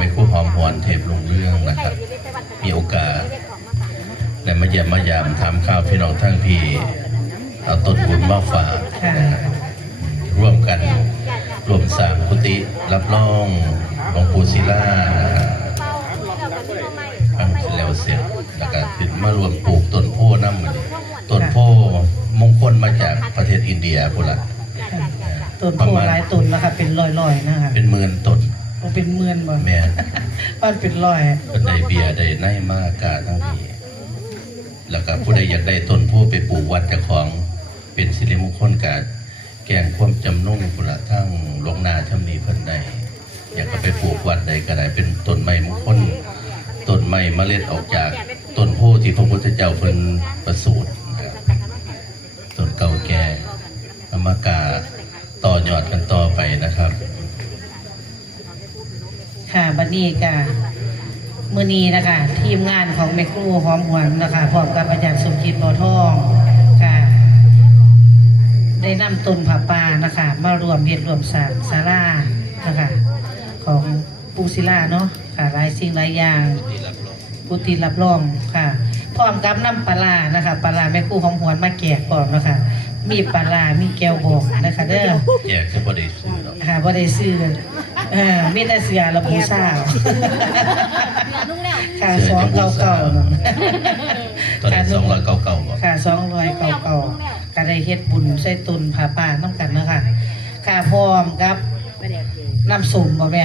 พอไม่คู่หอมหวนเทพลงเรื่องนะครับ มีโอกาสได้มาเยี่ยมมายามทำข้าวพี่น้องทั้งพี่เอาต้นบุญมาฝากนะครับร่วมกันร่วมสร้างกุฏิรับรองหลวงปู่ศิลานะครับทั้งแล้วเสร็จแล้วก็ติดมารวมปลูกต้นโพน้ำมันต้นโพมงคลมาจากประเทศอินเดียพุ่นละต้นโพหลายต้นนะคะเป็นร้อยๆนะคะเป็นหมื่นต้นโอ้ เป็นหมื่นบ่แม่บ้านเป็นร้อยเป็นได้เบียร์ได้ไนมากกาทั้งพี่แล้วก็ผู้ใดอยากได้ต้นโพไปปลูกวัดเจ้าของเป็นสิริมงคลกาแกงความจำนุ่งพุนละทั้งลงนาชำนีเพิ่นได้อยากก็ไปปลูกวัดใดก็ได้เป็นต้นไม้มงคลต้นไม้เมล็ดออกจากต้นโพที่พระพุทธเจ้าเพิ่นประสูตินะครับต้นเก่าแก่เอามากาต่อยอดกันต่อไปนะครับ ค่ะบัดนี้ก็มื้อนี้นะคะทีมงานของแม่ครูหอมหวนนะคะพร้อมกับอาจารย์สมจิตบ่อทองค่ะ ได้นำต้นผาป่านะคะมารวมเฮ็ดรวมสร้างศาลานะคะของปูศิลาเนาะค่ะหลายสิ่งหลายอย่างกุฏิรับรองค่ะ พร้อมกับน้ำปลาร้านะคะปลาร้าแม่ครู่ของหวนมาแกะก่อนนะคะมีปลาร้ามีแก้วบอกนะคะเด้อแยกคือบ่ได้ซื้อหรอกค่ะบ่ได้ซื้อ เออมีแต่เสือและปูซ่าค่ะสองเก่าเก่าๆเนาะตอนนี้สองร้อยเก้าเก้าบ่ค่ะสองร้อยเก่าเก่าๆก็ได้เฮ็ดบุญใส่ตุนผาป่าน้ำกันเนาะคะค่ะพร้อมกับน้ำส้มบ่แม่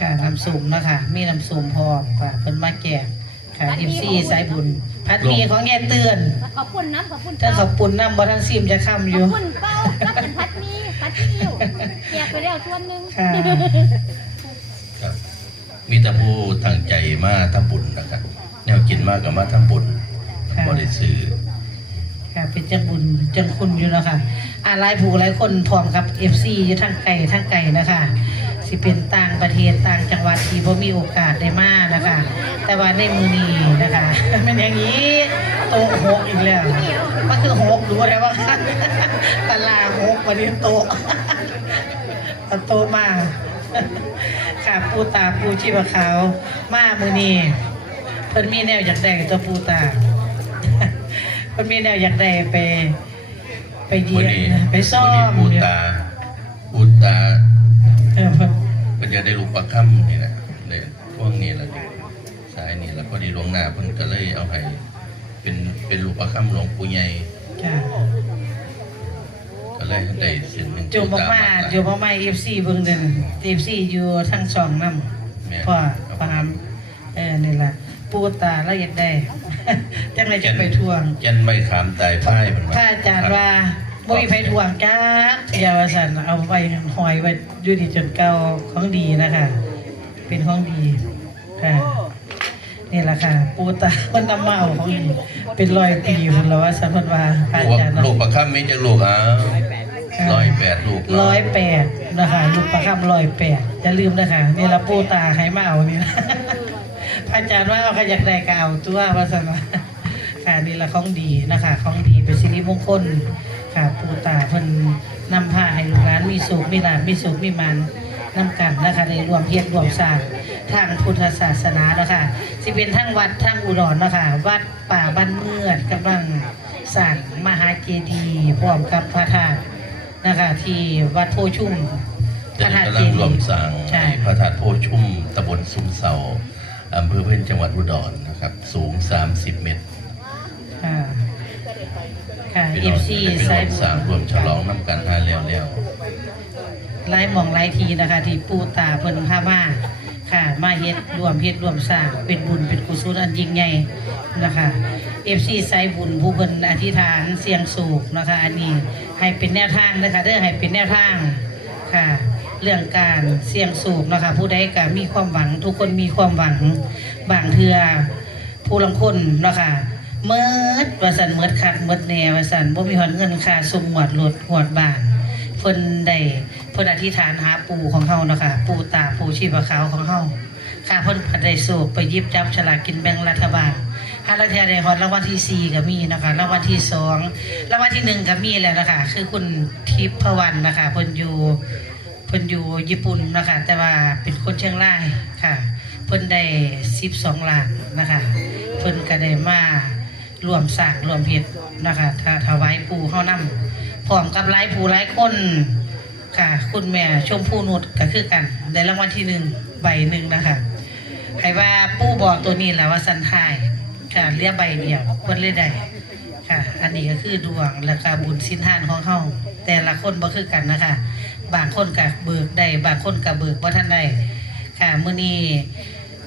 ค่ะน้ำส้มเนาะคะมีน้ำส้มพร้อมค่ะเพิ่นมาแกะค่ะ FC สายบุญพัดมีของแง่เตือนขอบคุณน้ำขอบคุณถ้าเขาปุ่นน้ำบ่ทันซิมจะค้ำอขยู่อบคุณเป้าก็เป็นพัดมีพัดที่อยู่แยกไปแล้วส่วนหนึ่งค่ะครับมีแต่ผู้ตั้งใจมาทำบุญนะครับแนวกินมากกับมาทำบุญค่ะบ่ได้ซื้อค่ะเป็นจังบุญจังคุณอยู่แล้วค่ะอาหลายผู้หลายคนพร้อมกับ FC อยู่ทั้งไกลทั้งไกลนะคะ สิเป็นต่างประเทศต่างจังหวัดที่บ่มีโอกาสได้มานะคะแต่ว่าในมือนี้นะคะมันอย่างนี้โตะหกอีกแล้วมันคือหกรู้ได้ว่าตลาหกวันนี้โตะเอาโตะมาค่ะปูตาปูชีพขาวมามือนี้เพิ่นมีแนวอยากได้ตัวปูตาเพิ่นมีแนวอยากได้ไป ไปเยี่มื้ยอนี้มไปซ่อมื้อนี้มปูตาปูตาเออเพิ่นเพิ่น จะได้รูปประค่ำนี่แหละเลยพวกนี้แหละสายนี่แล้วพอดีหลวงหน้าเพิ่นก็เลยเอาให้เป็นเป็นรูปประค่ำหลวงปู่ใหญ่ค่ะก็เลยได้เส้นหนึงจูบปูมาตมาจูบมามา FC เบิ่งเด้อ FC อยู่ทั้งสองนำแม่พ่อปามเออนี่ล่ะปูตาละเอียดได้จังไดจะไปทวงยันไม่ขามตายพ่ายมันถ้าอาจารย์ว่า บ่มีไผทวงจ้าอย่าว่าซั่นเอาไว้หอยไว้อยู่ดีจนเก่าของดีนะคะ เป็นของดีค่ะนี่ล่ะค่ะ ปูตาเพิ่นนำมาเอาของดีเป็นร้อยปีเพิ่นละว่าซั่นเพิ่นว่าพระอาจารย์เนาะลูกประค่ำมีจักลูกอ้าวร้อยแปดลูกเนาะร้อยแปดนะคะลูกประคำร้อยแปดอย่าลืมนะคะนี่ละปูตาให้มาเอานี่นะพระอาจารย์ว่าเอาขยักได้ก็เอาตัวว่าสนะค่ะนี่ละของดีนะคะ ของดีเป็นสิริมงคล ค่ะปูตาเพิ่นนำผ้าให้ลูกหลานมีสุขมีหลานมีสุขมีมันนำกันนะคะในรวมเพียรรวมสร้างทางพุทธศาสนาเนาะคะสิเป็นทั้งวัดทั้งอุดรเนาะคะวัดป่าบ้านเมือดกำลังสร้างมหาเจดีย์พร้อมกับพระธาตุนะคะที่วัดโพชุ่มพจะระธาตุกำเจลังดีรวมย์สร้างใช่พระธาตุโพชุ่มตำบลซุ้มเสาอำเภอเพื่อนจังหวัดอุดรนะครับ สูง 30 เมตรค่ะ ค่ะพี่เอน้องฟซีจะเป็นไซรวมสร้างรวมฉลองน้ำกันหาแล้วแล้วไล่มองไล่ทีนะคะ ที่ปูตาเพิ่นพามาค่ะ มาเฮ็ดรวมเฮ็ดรวมสร้างเป็นบุญเป็นกุศลอันยิ่งใหญ่นะคะเอฟซีไซบุญผู้เพิ่นอธิษฐานเสียงสูกนะคะ อันนี้ให้เป็นแนวทางนะคะเด้อให้เป็นแนวทางค่ะ เรื่องการเสี่ยงสูบนะคะ ผู้ใดก็มีความหวัง ทุกคนมีความหวังบางเทือผู้ลังคนเนาะคะ เมิดว่าสันเมิดคักเมิดแหน่ว่าสันบ่มีหอนเงินค่าสมหวดรถหวดบานเพิ่นได้เพิ่นอธิษฐานหาปู่ของเฮาเนาะค่ะปู่ตาปู่ชีพขาวของเฮาค่ะเพิ่นก็ได้สูบไปยิบจับฉลากกินแบ่งรัฐบาลหาลังเทียได้ฮอดรางวัลที่สี่ก็มีนะคะรางวัลที่สองรางวัลที่หนึ่งก็มีแล้วนะคะคือคุณทิพพวันนะคะเพิ่นอยู่เพิ่นอยู่ญี่ปุ่นนะคะแต่ว่าเป็นคนเชียงรายค่ะเพิ่นได้12ล้านนะคะเพิ่นก็ได้มา รวมสร้างรวมเฮ็ดนะคะถถวายปู่เฮานำพร้อมกับหลายผู้หลายคนค่ะ คุณแม่ชมพู่นุชก็คือกันได้รางวัลที่หนึ่งใบหนึ่งนะคะให้ว่าปูบอกตัวนี้แหละว่าสันทายค่ะเรียใบเดียวเพิ่นเลยได้ค่ะ อันนี้ก็คือดวงและก็บุญสินทานของเฮาแต่ละคนบ่คือกันนะคะ บางคนก็เบิกได้บางคนก็เบิกบ่ทันได้ค่ะ มื้อนี้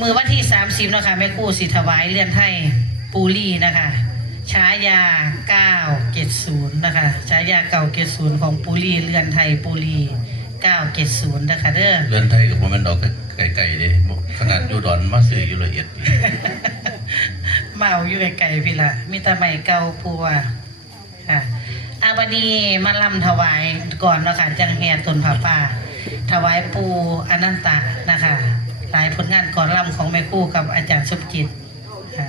มือวันที่ 30 นะคะแม่คู่สิถวายเรือนไทย ปูรี่นะคะฉายา 970 นะคะฉายา970 ของปูรี่เรือนไทยปูรี่970 นะคะเด้อเรือนไทยกับบ่แม่นดอกไก่ๆเด้ขนาดอยู่ดอนมาซื้ออยู่ละเอียดนี่เมาอยู่ไกลๆพี่ละมีแต่ใหม่เก่าปัวค่ะอาบันีมาลำถวายก่อนเนาะคะจังแห่ตนผาป่า ถวายปูอนันตะนะคะ หลายผลงานก่อนลำของแม่ครู่กับอาจารย์สมจิตค่ะ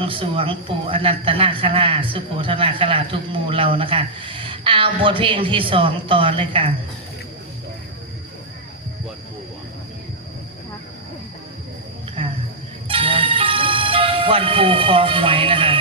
งสรวงปู่อนันตนาคราชสุโขทนาคราชทุกหมู่เรานะคะเอาบทเพลงที่สองตอนเลยค่ะค่ะเดี๋ยววันปูคอหวยนะคะ